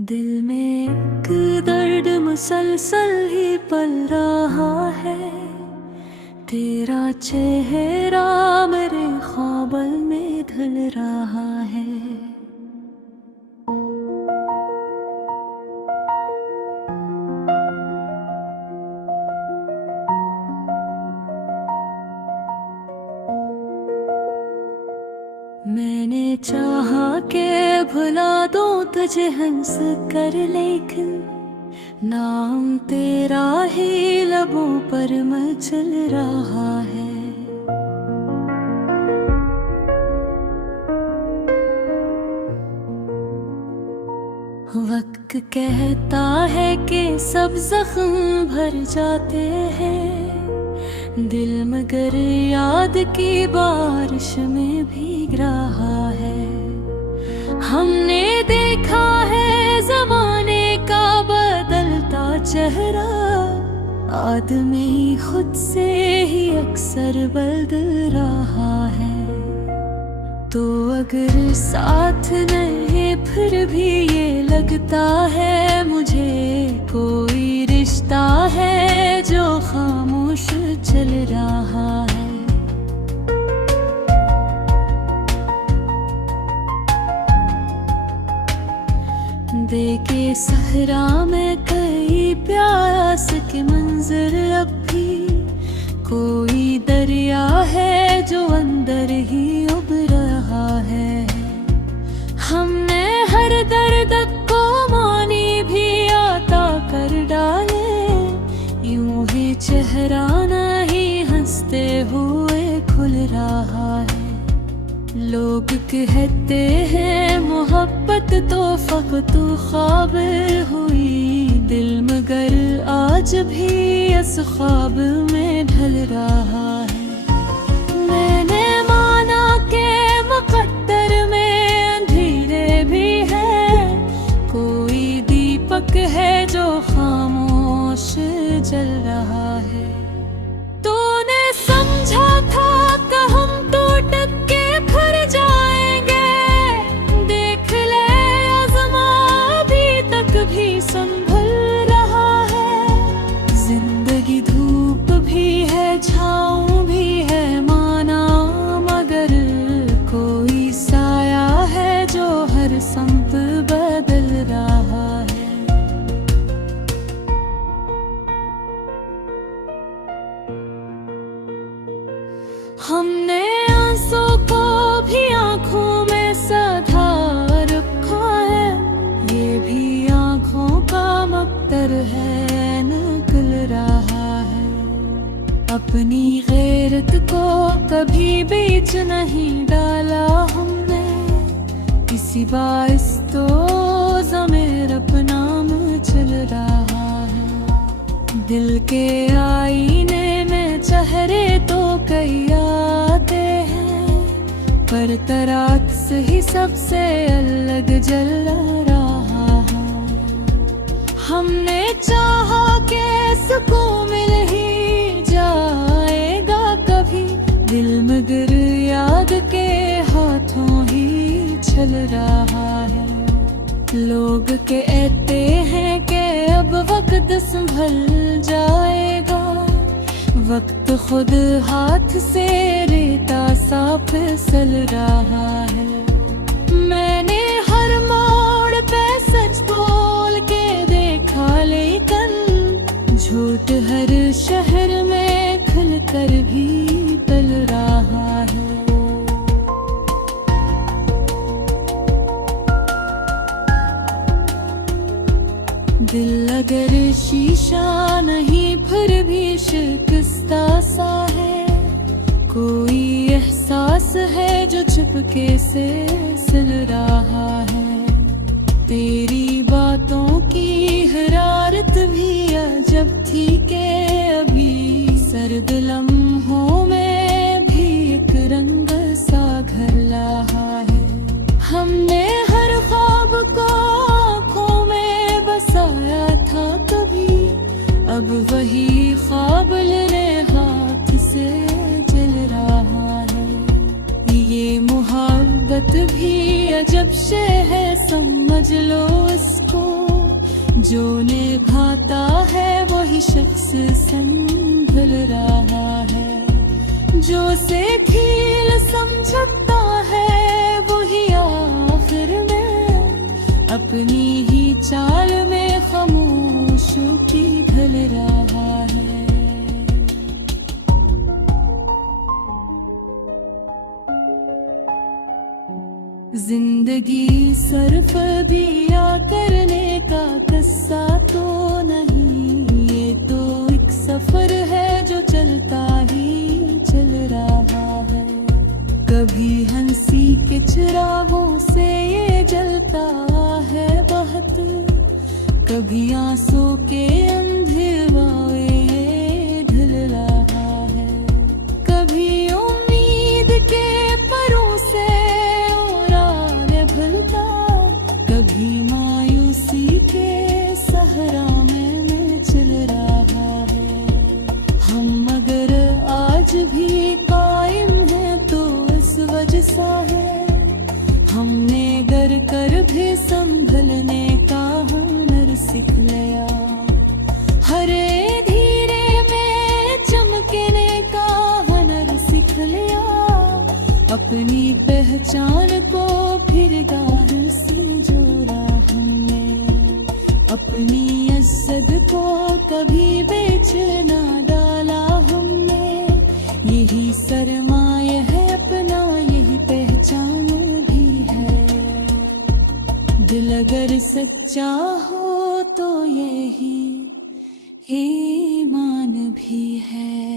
दिल में एक दर्द मुसलसल ही पल रहा है। तेरा चेहरा मेरे ख्वाबों में ढल रहा है। मैंने चाहा के भुला दूं तुझे हंस कर, लेकिन नाम तेरा ही लबों पर मचल रहा है। वक्त कहता है कि सब जख्म भर जाते हैं, दिल मगर याद की बारिश में भीग रहा है। हमने देखा है ज़माने का बदलता चेहरा, आदमी खुद से ही अक्सर बदल रहा है। तो अगर साथ नहीं फिर भी ये लगता है मुझे, कोई रिश्ता है जो खामोश चल रहा है। देखे सहरा में कई प्यास के मंजर, अब भी कोई दरिया है जो अंदर ही उब रहा है। हमने हर दर्द को मानी भी आता कर डाले, यूं ही चेहरा नहीं हंसते हुए खुल रहा है। लोग कहते हैं मोहब्बत तो फकत ख्वाब हुई, दिल मगर आज भी इस ख्वाब में ढल रहा है। मैंने माना के मुकद्दर में अंधेरे भी है, कोई दीपक है जो खामोश जल रहा है। तूने समझा था कि हम तो टक्के भर जाएंगे, देख ले आज़मा अभी तक भी संभल रहा है। जिंदगी धूप भी है छाँव भी है माना, मगर कोई साया है जो हर संत बदल रहा है। हमने आंसू को भी आंखों में सधा रखा है, ये भी आंखों का मकदर है निकल रहा है। अपनी गैरत को कभी बीच नहीं डाला हमने, किसी बाइस तो ज़मीर अपना चल रहा है। दिल के आईने में चेहरे तो कई आते हैं, पर तराक्स ही सबसे अलग जल रहा है। हमने चाहा कि सुकून मिल ही जाएगा कभी, दिल मगर याद के हाथों ही चल रहा है। लोग कहते हैं कि अब वक्त संभल जाएगा, वक्त खुद हाथ से रेता सा फिसल रहा है। मैंने हर मोड़ पे सच बोल के देखा, लेकिन झूठ हर शहर में खुलकर भी पल रहा है। दिल अगर शीशा नहीं फिर भी शिकस्ता सा है, कोई एहसास है जो चुपके से सिल रहा है। तेरी बातों की हरारत भी अजब थी कि अभी सर्द लम्हों में भी एक रंग सा घर रहा है। हमने हर ख्वाब को आँखों में बसाया था कभी, अब वही ख्वाब लेने हाथ से जल रहा है। ये मोहब्बत भी अजब शे है, समझ लो इसको। जो निभाता है वही शख्स संभल रहा है, जो से खेल समझता है वही आखिर में अपनी ही चाल में खामोशों की ढल रहा है। जिंदगी सर्फ दिया करने का किस्सा तो नहीं, ये तो एक सफर है जो चलता ही चल रहा है। कभी हंसी के चिरागों से ये जलता है बहुत, कभी आंसू के अंधेरे ये ढल रहा है। कभी उम्मीद के परों से कभी मायूसी के सहरा में चल रहा है। हम अगर आज भी कायम हैं तो इस वजह सा है, हमने गर कर भी संभलने का हुनर सीख लिया। हरे धीरे में चमकने का हुनर सीख लिया, अपनी पहचान को फिर गाह संजोरा हमने, अपनी इज्जत को कभी बेच ना डाला हमने। यही सरमाया है अपना, यही पहचान भी है। दिल अगर सच्चा हो तो यही ईमान भी है।